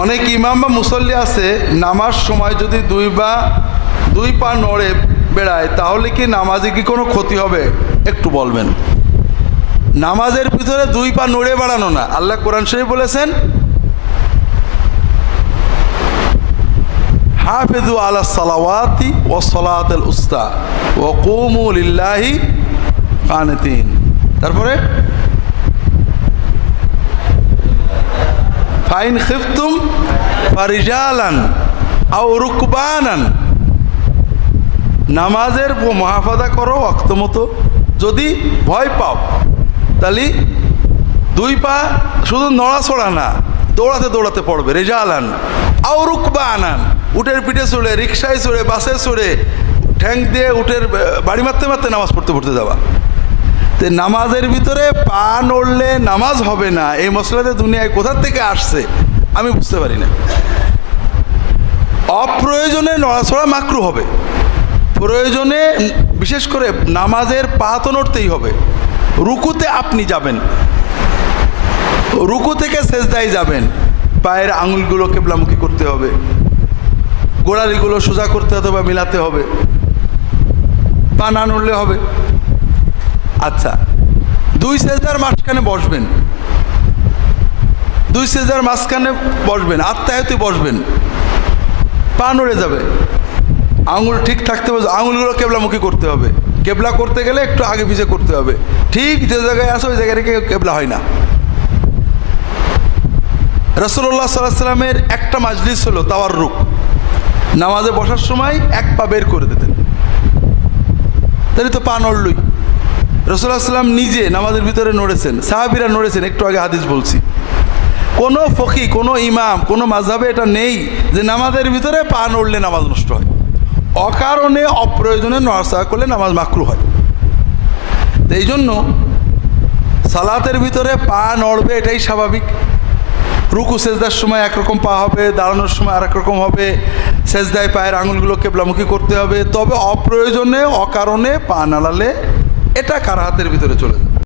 অনেক ইমাম বা মুসল্লি আছে, নামাজ সময় যদি দুই বা দুই পা নড়ে বেড়ায়, তাহলে কি নামাজে কি কোনো ক্ষতি হবে? একটু বলবেন। নামাজের ভিতরে দুই পা নড়ে বেড়ানো না। আল্লাহ কোরআন শরীফ বলেছেন, হাফেজু আলা সালাওয়াতি ও সলাতেল উস্তা ও কুমুল ইল্লাহি কানতিন। তারপরে ফাইন খিফতুম ফারিজালান আও রুকবানান নামাজের মহাফাদা করো মতো। যদি ভয় পাও, তাহলে দুই পা শুধু নড়াচড়া না, দৌড়াতে দৌড়াতে পড়বে। রেজালান। আও রুকবা আনান উটের পিঠে চড়ে, রিক্সায় চড়ে, বাসে চড়ে, ঠ্যাং দিয়ে উটের বাড়ি মারতে মারতে নামাজ পড়তে পড়তে যাওয়া নামাজের ভিতরে পা নড়লে নামাজ হবে না। এই মশলাতে দুনিয়ায় কোথার থেকে আসছে? আমি বুঝতে পারি না। অপ্রয়োজনে নড়াচড়া মাকরু হবে। প্রয়োজনে বিশেষ করে নামাজের পা তো নড়তেই হবে। রুকুতে আপনি যাবেন। রুকু থেকে সেজদায় যাবেন। পায়ের আঙুলগুলো কেবলামুখী করতে হবে। গোড়ালিগুলো সোজা করতে হবে বা মিলাতে হবে। পা না নড়লে হবে। আচ্ছা দুই সেজদার মাঝখানে বসবেন। দুই সেজদার মাঝখানে বসবেন আত্মায়তে বসবেন। পা নড়ে যাবে। আঙুল ঠিক থাকতে হবে, আঙুলগুলো কেবলামুখী করতে হবে। কেবলা করতে গেলে একটু আগে পিছিয়ে করতে হবে। ঠিক যে জায়গায় আসো ওই জায়গায় রেখে কেবলা হয় না। রসুল্লাহ সাল্লাহ সাল্লামের একটা মাজলিস হলো তাওয়ার রুক নামাজে বসার সময় এক পা বের করে দিতেন। তাহলে তো পা নড়লই। রসুল্লাহ সাল্লাম নিজে নামাজের ভিতরে নড়েছেন, সাহাবিরা নড়েছেন, একটু আগে হাদিস বলছি। কোনো ফকি কোনো ইমাম, কোনো মাঝাবে এটা নেই যে নামাজের ভিতরে পা নড়লে নামাজ নষ্ট হয়। অকারণে, অপ্রয়োজনে নড়াচড়া করলে নামাজ মাকরু হয়। এই জন্য সালাতের ভিতরে পা নড়বে এটাই স্বাভাবিক। রুকু, সেজদার সময় একরকম পা হবে, দাঁড়ানোর সময় আর রকম হবে, সেজদায় পায়ের আঙুলগুলো কেবলামুখী করতে হবে। তবে অপ্রয়োজনে, অকারণে পা নাড়ালে এটা কার হাতের ভিতরে চলে